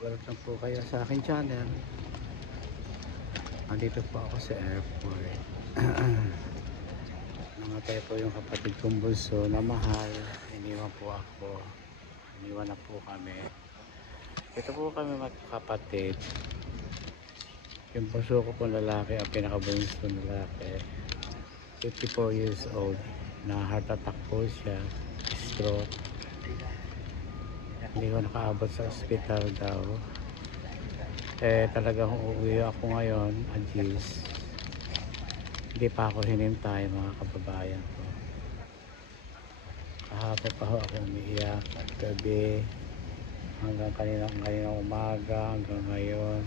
Welcome po kayo sa aking channel. Andito po ako sa airport. Namatay po yung kapatid kong bunso na mahal. Iniwan po ako. Iniwan na po kami. Ito po kami magkakapatid. Yung bunso ko pong lalaki, ang pinakabunso lalaki, 54 years old, na heart attack po siya, stroke. Hindi ko nakaabot sa ospital daw. Talagang uuwi ako ngayon, Agis. Hindi pa ako hinintay, mga kababayan ko. Kahapon pa ako umiiyak at gabi, hanggang kaninang umaga, hanggang ngayon.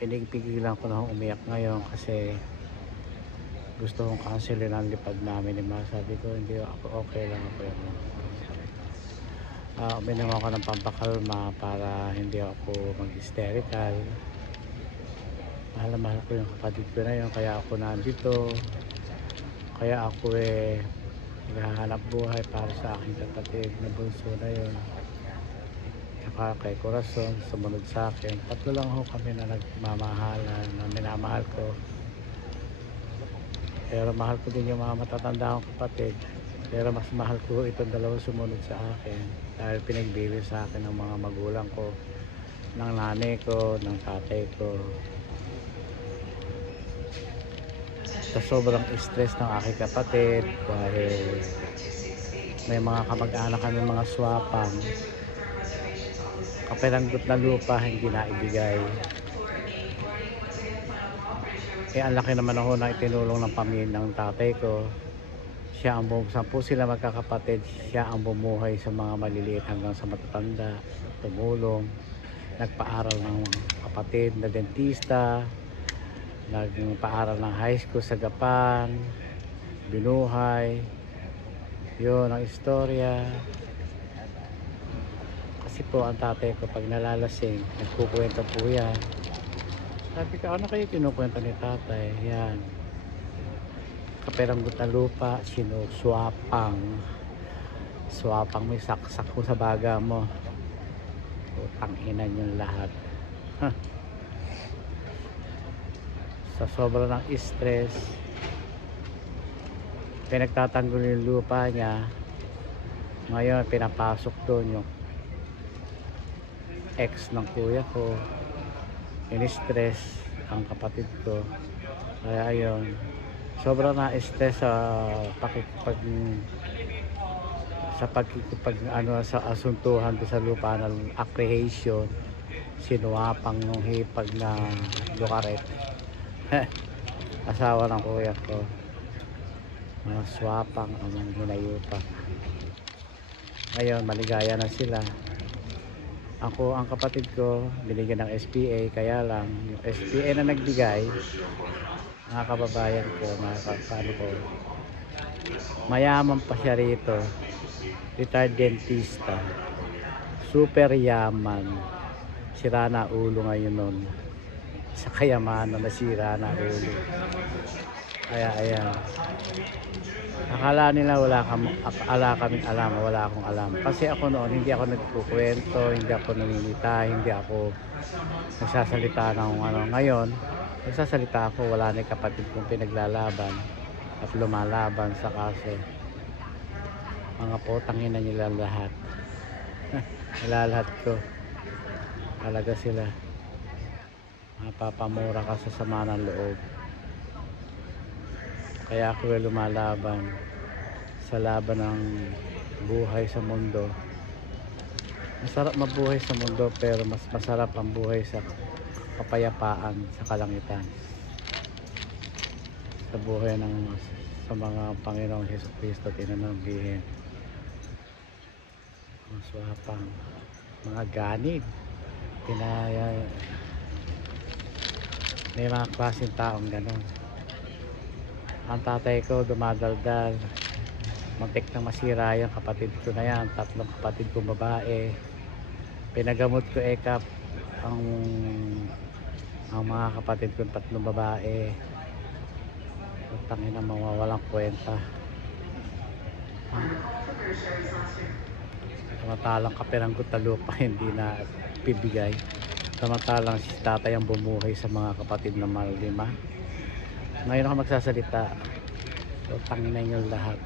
Pinigpigilan ko na umiyak ngayon kasi gusto kong cancelin ang lipad namin ni Ma. Sabi ko, hindi ako, okay lang ako yun. Uminom ako ng pampakalma para hindi ako mag-hysterical. Mahal na mahal ko yung kapatid ko na yun, kaya ako nandito, kaya ako naghahanap buhay para sa aking kapatid na bunso na yun, saka kay Corazon, sumunod sa akin. Tatlo lang ho kami na nagmamahalan, na minamahal ko, pero mahal ko din yung mga matatanda akong kapatid. Pero mas mahal ko itong dalawa sumunod sa akin dahil pinagbili sa akin ng mga magulang ko, ng nanay ko, ng tatay ko. Sa sobrang stress ng aking kapatid dahil may mga kamag-anak kami, mga swapang, kapiranggot na lupa hindi na ibigay. Ang laki naman ako na itinulong ng pamilya ng tatay ko. Siya ang sampu sila magkakapatid, siya ang bumuhay sa mga maliliit hanggang sa matatanda, tumulong, nagpaaral ng kapatid na dentista, nagpaaral ng high school sa Japan, binuhay. Yun ang istorya. Kasi po ang tatay ko pag nalalasing, nagkukwento po yan. Sabi ko, ano kayo kinukwento ni tatay? Yan, kapiranggot na lupa, sinuswapang. Swapang, may saksak mo sa baga mo. Utang ina yung lahat. Sa sobra ng stress, pinagtatanggol yung lupa niya. Ngayon pinapasok doon yung ex ng kuya ko. In-stress ang kapatid ko. Kaya ayun, sobrang na-stress sa asuntuhan do sa lupa ng accretion. Sinuwapang nung hipag na lukaret. Asawa ng kuya ko, mga swapang ang mga hinayupa. Ngayon maligaya na sila. Ang kapatid ko binigyan ng SPA, kaya lang yung SPA na nagbigay, mga kababayan ko, mga kapano ko, mayaman pa siya rito, retired dentista, super yaman, sira na ulo ngayon nun, sa kayamanan nasira na ulo. Kaya ayan, akala nila wala kaming alam, wala akong alam. Kasi ako noon hindi ako nagkukwento, hindi ako namimita, hindi ako nagsasalita ng ano. Ngayon nagsasalita ako, wala na yung kapatid kong pinaglalaban at lumalaban sa kaso. Mga potangin na nila lahat. Nilalahat ko talaga sila. Mapapamura ka sa sama ng loob. Kaya ako lumalaban sa laban ng buhay sa mundo. Masarap mabuhay sa mundo, pero mas masarap ang buhay sa kapayapaan sa kalangitan. Sa buhay sa mga Panginoong Jesucristo tinanambihin. Mga swapang, mga ganid, may mga klaseng taong ganon. Ang tatay ko dumadaldal, muntik nang masira yung kapatid ko na yan, tatlong kapatid kong babae. Pinagamot ko ang mga kapatid kong tatlong babae. Tangin na mawawalang kwenta. Samantalang Kapirangot na lupa hindi na bibigay. Samantalang si tatay ang bumuhay sa mga kapatid na malima. Ngayon ako magsasalita. So tangina nyo lahat.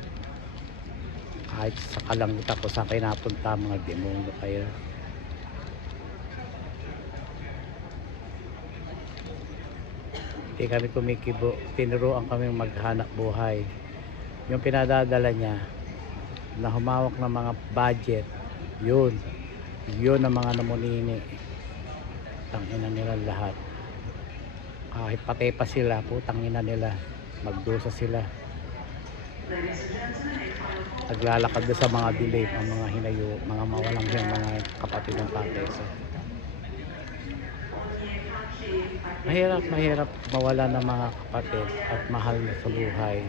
Kahit sa kalangot ako saan kayo napunta, mga demonyo kayo. Hindi kami kumikibo. Tinuruan kami maghanap buhay. Yung pinadadala niya na humawak ng mga budget, yun ang mga namunini. Tangina nila lahat. Kahit patay pa sila, putangina nila, magdusa sila. Naglalakad na sa mga delay ang mga hinayo, mga mawalang yung mga kapatid ng tatay. So, mahirap mawala ng mga kapatid at mahal na sa buhay,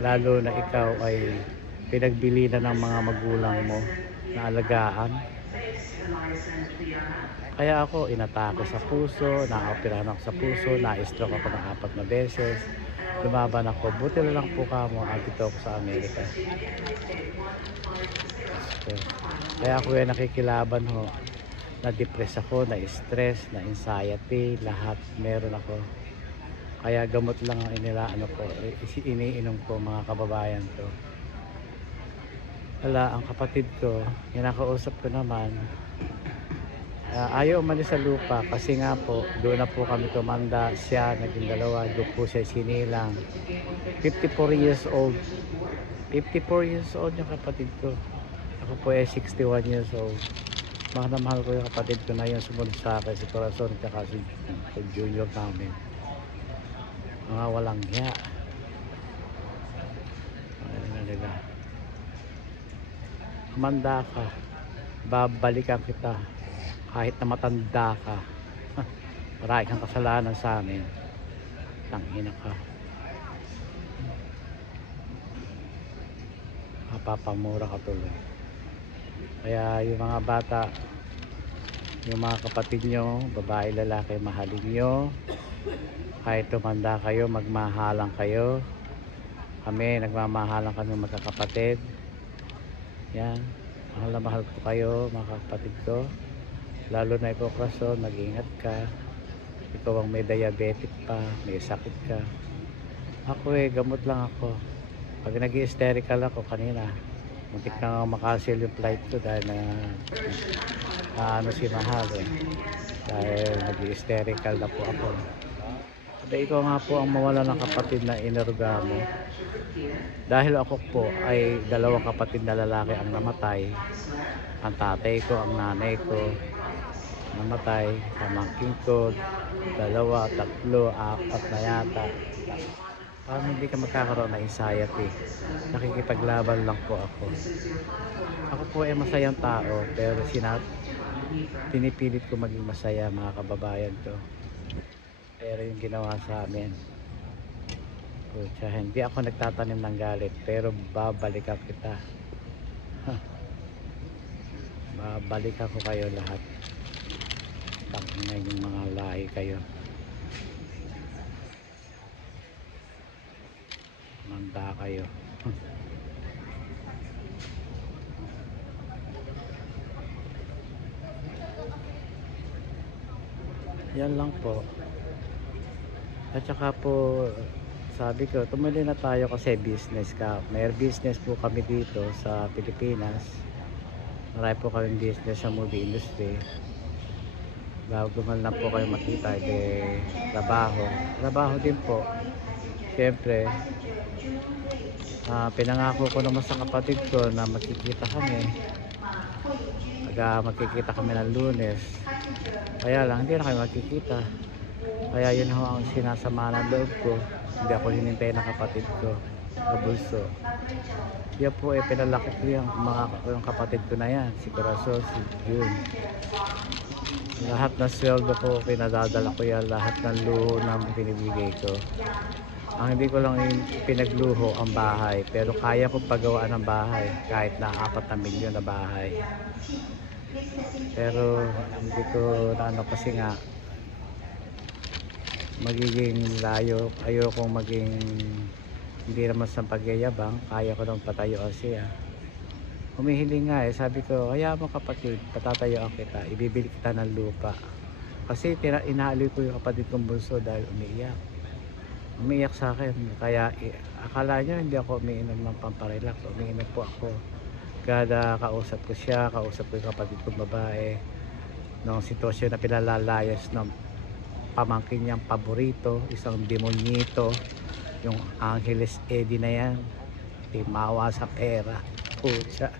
lalo na ikaw ay pinagbili na ng mga magulang mo na alagaan. Kaya ako inatake sa puso, naoperahan ako sa puso, na-stroke ako ng 4 na beses. Lumaban ako, buti na lang po kamo, dito ako sa Amerika. So, kaya ako yung nakikilaban ho. Na-depress ako, na-stress, na-anxiety, lahat meron ako. Kaya gamot lang ang iniinom ko mga kababayan ko. Wala, ang kapatid ko, kinakausap ko naman, ayaw umalis sa lupa kasi nga po, doon na po kami tumanda. Siya, naging 2, doon po siya sinilang. 54 years old. 54 years old yung kapatid ko. Ako po ay 61 years old. Mahal na mahal ko yung kapatid ko na yun, sumunod sa akin, si Corazon, at si junior namin. Mga walang hiya. Ano na nila. Manda ka, babalikan kita kahit na matanda ka. Marami kang kasalanan sa amin, tangina ka, mapapamura ka tuloy. Kaya yung mga bata, yung mga kapatid nyo, babae, lalaki, mahalin nyo. Kahit tumanda kayo, magmahalan kayo. Kami, nagmamahalan kami magkakapatid. Yan, mahal na mahal ko kayo mga kapatid ko. Lalo na ikaw, Corazon, mag-ingat ka. Ikaw ang may diabetic pa, may sakit ka. Ako gamot lang ako. Pag nag-hysterical ako kanina, muntik na makasil yung flight ko dahil na si Mahal dahil nag-hysterical na po ako. At ikaw nga po ang mawala ng kapatid na inaruga mo. Dahil ako po ay 2 kapatid na lalaki ang namatay. Ang tatay ko, ang nanay ko namatay. Pamangkin ko 2, 3, 4 na yata. Paano hindi ka magkakaroon ng anxiety? Nakikipaglaban lang po ako. Ako po ay masayang tao, pero pinipilit ko maging masaya mga kababayan ko. Pero yung ginawa sa amin, hindi ako nagtatanim ng galit, pero babalikan kita. Babalikan ko kayo lahat. Tangina yung mga lahi kayo. Manda kayo. Yan lang po. At saka po, sabi ko, tumuli na tayo kasi business ka. May business po kami dito sa Pilipinas. Marami po kami business sa movie industry. Bago man lang po kayo makita, trabaho din po. Siyempre, pinangako ko naman sa kapatid ko na magkikita kami. Magkikita kami ng Lunes. Kaya lang, hindi na kayo magkikita. Kaya yun ho ang sinasama ng loob ko. Hindi ako hinintay ng kapatid ko sa bulso. Yan po pinalaki ko yung kapatid ko na yan, si Corazon, si June. Lahat ng sweldo ko, pinadadala ko yan, lahat ng luho na binibigay ko. Ang hindi ko lang pinagluho ang bahay, pero kaya ko pagawaan ng bahay kahit na 4 na milyon na bahay. Pero hindi ko kasi nga magiging layo, ayokong maging hindi naman sa pagyayabang, kaya ko nang patayo siya. Humihiling nga eh. Sabi ko, kaya mo kapatid, patatayuan kita, ibibili kita ng lupa. Kasi inaaliw ko yung kapatid kong bunso dahil umiiyak. Umiiyak sa akin. Kaya akala nyo hindi ako umiinom ng pamparelax. Umiinom po ako. Kada kausap ko siya, kausap ko yung kapatid kong babae. Noong sitwasyon na pinalalayas ng pamangkin niyang paborito, isang demonyito, yung Angeles Eddie na yan. Timawa sa pera. Pucha.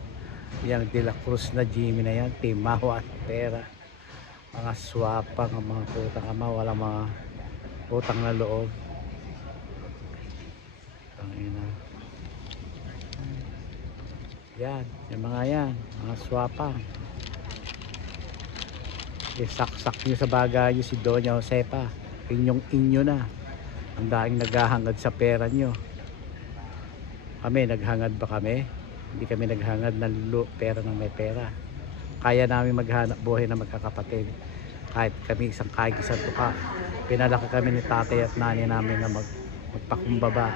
Yang De La Cruz na Jimmy na yan, timawa sa pera. Mga swapang, mga putang ama, walang mga utang na loob. Tangina. Yan, yung mga yan, mga swapang. Isaksak nyo sa bagay nyo si Doña Josepa. Inyong inyo na. Ang daing naghahangad sa pera nyo. Kami, naghangad ba kami? Hindi kami naghangad ng pera ng may pera. Kaya namin maghanap buhay na magkakapatid. Kahit kami isang tuka. Pinalaki kami ni tatay at nanay namin na magpakumbaba.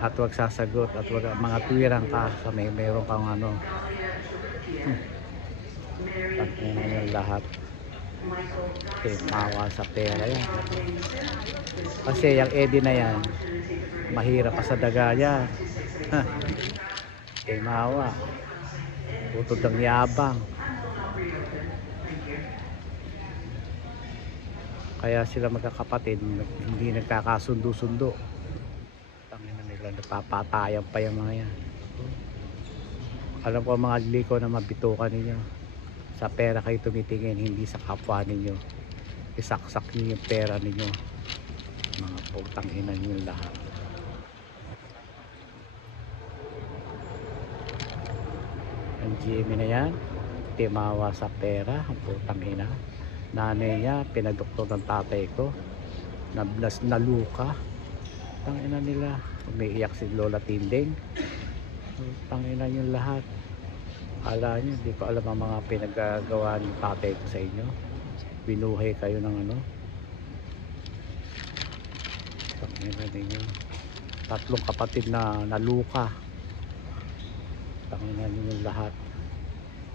At wag sasagot. At wag mga tuwirang ka sa mayroon kang ano. Pagkina yung lahat. Mawa sa pera yan. Kasi yung Eddie na yan, mahirap pa sa daga yan. Mawa. Utod ng yabang. Kaya sila magkakapatid hindi nagkakasundo-sundo. Tangina nila, napapatayan pa yung mga yan. Alam ko mga liko na mabitukan ninyo. Sa pera kayo tumitingin, hindi sa kapwa ninyo. Isaksak niyo yung pera ninyo. Mga putang ina niyo lahat. Ang Jimmy na yan, timawa sa pera, ang putang ina. Nanay niya, pinadoktor ng tatay ko. Naluka. Tangina nila. Umiiyak si Lola Tinding. Tangina yung lahat. Akala nyo, hindi ko alam ang mga pinagagawa ng tatay ko sa inyo. Binuhay kayo ng ano. Tangina ninyo. 3 kapatid na naluka. Tangina ninyo lahat.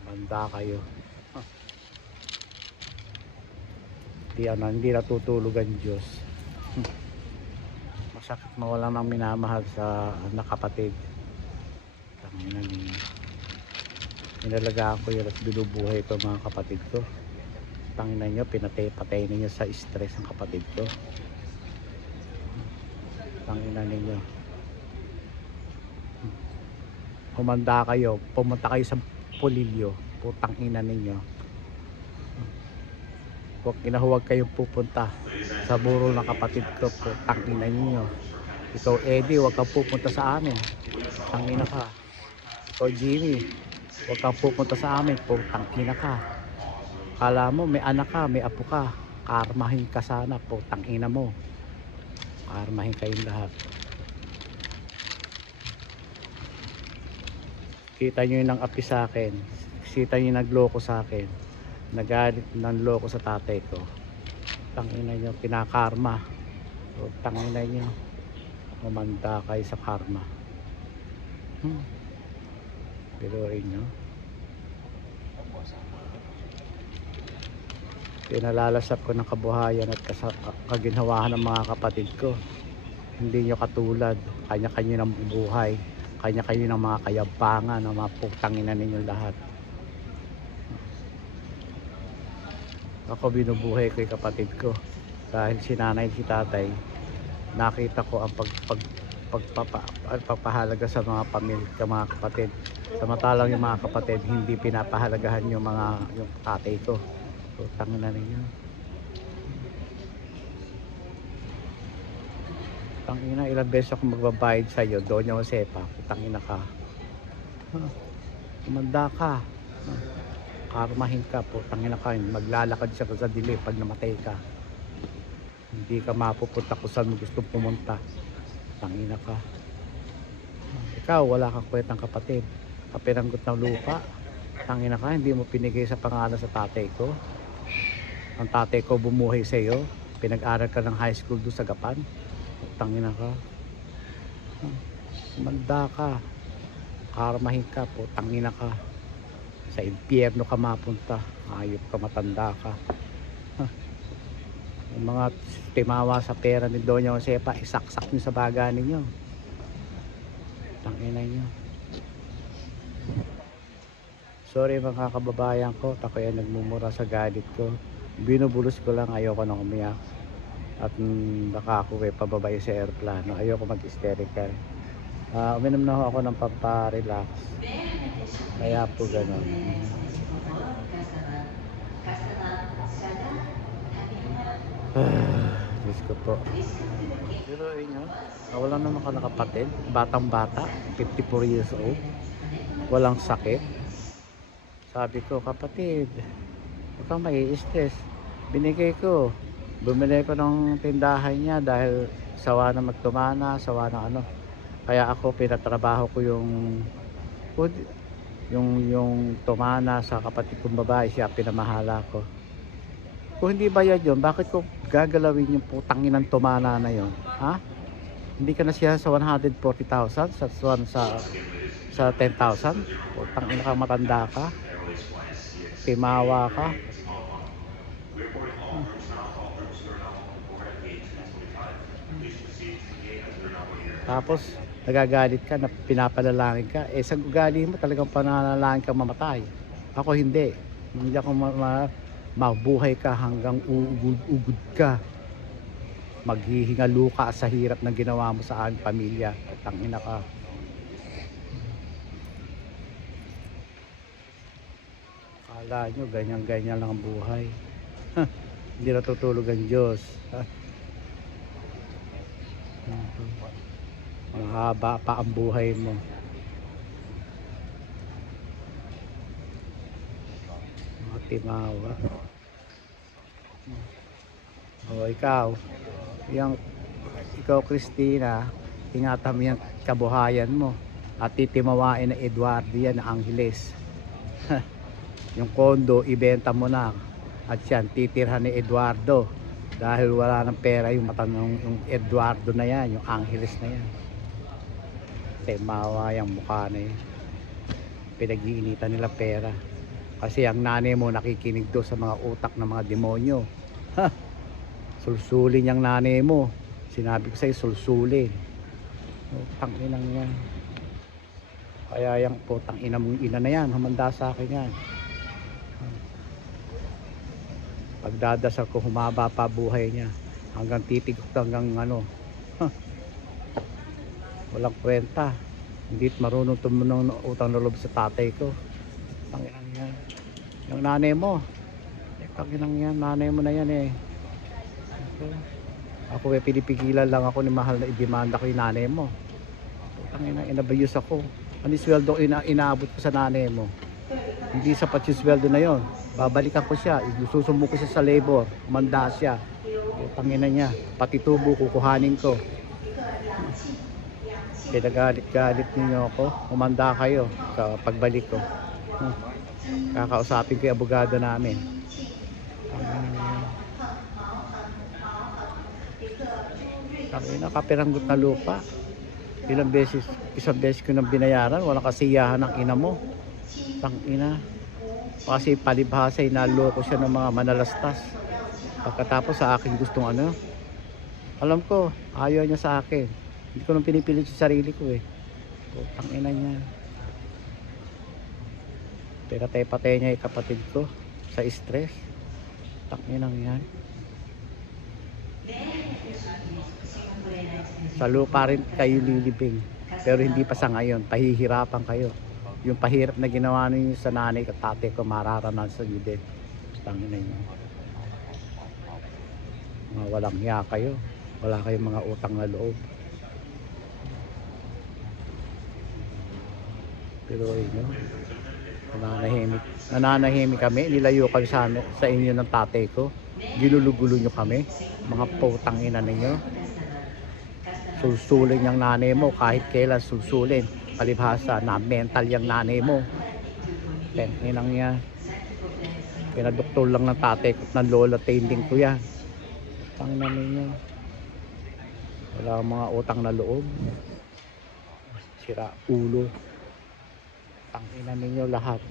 Banda kayo. Hindi natutulog ang Diyos. Masakit mawala ng minamahal sa nakapatid. Tangina ninyo. Inalagaan ko yun at binubuhay ko mga kapatid ko. Tangina nyo, pinatay ninyo sa stress ang kapatid ko. Tangina ninyo. Humanda kayo, pumunta kayo sa Pulilyo. Putang ina ninyo. Huwag kayong pupunta sa burol ng kapatid ko. Putang ina ninyo. Ikaw Eddie, huwag kang pupunta sa amin. Tangina ka. Ikaw Jimmy, huwag kang pupunta sa amin. Putang ina ka. Kala mo may anak ka, may apo ka. Karmahin ka sana. Putang ina mo. Karmahin kayong lahat. Kita nyo yung nang-api sa akin. Kita nyo yung nagloko sa akin. Nagalit ng loko sa tatay ko. Tangina nyo, kinakarma. Tangina nyo. Umanda kayo sa karma. Biruin nyo. Pinalalasap ko ng kabuhayan at kaginhawahan ng mga kapatid ko. Hindi nyo katulad. Kanya-kanya ng buhay. Kanya-kanya ng mga kayampangan, ng mga putangina ninyo lahat. Ako binubuhay ko yung kapatid ko. Dahil si nanay si tatay, nakita ko ang pagpapahalaga sa mga pamilya, sa mga kapatid. Samantalang yung mga kapatid hindi pinapahalagahan yung tatay ko. Putangina ninyo. Tangina, ilang beses ako magbabayad sa iyo, Doña Josepa. Tangina ka. Umanda ka. Karmahin ka po. Tangina ka. Maglalakad siya sa dilim pag namatay ka. Hindi ka mapupunta kung saan mo gusto pumunta. Tangina ka. Ikaw, wala kang kwentang kapatid. Kapiranggot ng lupa. Tangina ka. Hindi mo pinigay sa pangalan sa tatay ko. Ang tatay ko bumuhay sa iyo. Pinag-aral ka ng high school doon sa Gapan. Tangina ka. Manda ka. kakarmahin ka, putang ina ka. Sa impyerno ka mapunta. Ayop ka, matanda ka. Yung mga timawa sa pera ni Doña Josefa, isaksak nyo sa baga ninyo. Tangina nyo. Sorry mga kababayan ko, ako yan nagmumura sa galit ko. Binubulos ko lang, ayoko na umiyak. At baka ako pababay sa airplano. Ayoko mag-hysterical. Uminom na ako ng pampa-relax. Kaya po ganun. Diyos ko po. Pero nyo, wala naman ka nakapatid. Batang bata, 54 years old. Walang sakit. Sabi ko, kapatid, huwag kang mai-stress. Binigay ko. Bumili ko ng tindahan niya dahil sawa na magtumana, sawa na ano. Kaya ako pinatrabaho ko yung tumana sa kapatid kong babae, siya pinamahala ko. Kung hindi bayad yun, bakit ko gagalawin yung putangin ng tumana na yun? Ha? Hindi ka na siya sa 140,000, sa 10,000? Putangin ka, matanda ka. Timawa ka. Tapos nagagalit ka na pinapalalangin ka. Sa ugali mo talagang pananalangin ka mamatay. Ako hindi. Hindi ako mabuhay ka hanggang uugod ka. Maghihingalo ka sa hirap ng ginawa mo sa aming pamilya. Tangina ka. Akala nyo ganyan-ganyan lang ang buhay. Hindi natutulog ang Diyos. Mahaba pa ang buhay mo. Mga timawa. O ikaw, ikaw Christina, ingatan mo yung kabuhayan mo. At titimawain na Eduardo yan, na Angeles. Yung kondo, ibenta mo na. At yan, titirhan ni Eduardo. Dahil wala ng pera yung yung Eduardo na yan, yung Angeles na yan. Timawa yung mukha na yan. Pinag-iinitan nila pera. Kasi ang nanay mo nakikinig do sa mga utak ng mga demonyo. Ha! Sulsulin yung nanay mo. Sinabi ko sa'yo, sulsulin. Putang inang yan. Kaya yung putang ina mong ina na yan, humanda sa akin yan. Pagdadasal ko, humaba pa buhay niya. Hanggang titig hanggang ano. Walang kwenta. Hindi marunong tumunong utang na loob sa tatay ko. Tanginang yan. Yung nanay mo. Tanginang yan. Nanay mo na yan eh. Ako pinipigilan lang ako ni mahal na idemanda ko yung nanay mo. Tanginang inabayos ako. Ano yung sweldo inaabot ko sa nanay mo? Hindi sapat yung sweldo na yon. Babalikan ko siya. Isusumbo ko siya sa labor. Manda siya. Tanginan niya. Pati tubo kukuhanin ko. Pinagalit-galit ninyo ako. Umanda kayo sa pagbalik ko. Kakausapin ko yung abogado namin. Tangina, kapiranggot na lupa. Isang beses ko nang binayaran. Walang kasiyahan ng ina mo. Tangina. Kasi palibhasa inaloko siya ng mga manalastas. Pagkatapos sa akin gustong ano. Alam ko, ayaw niya sa akin. Hindi ko nang pinipilit sa sarili ko eh. Tangina niya. Pinatay-patay niya yung kapatid ko sa stress. Tanginang yan. Sa lupa rin kayo lilibing. Pero hindi pa sa ngayon. Pahihirapan kayo. Yung pahirap na ginawa ninyo sa nanay at tatay ko, mararanasan nyo din. Tanginang yan. Mga walang hiya kayo. Wala kayong mga utang na loob. Pero yun, nananahimik kami, nilayo kami sa inyo ng tatay ko, gilulugulo nyo kami, mga putang ina ninyo. Sulsulin yung nanay mo, kahit kailan sulsulin, palibhasa na mental yung nanay mo. Inang yan, pinadoktor lang ng tatay ko, ng lola tending ko yan. Utang na ninyo, wala mga utang na loob, sira ulo. Tang ina ninyo lahat.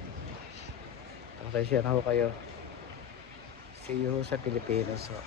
Pasensya na ho kayo. See you sa Pilipinas ho.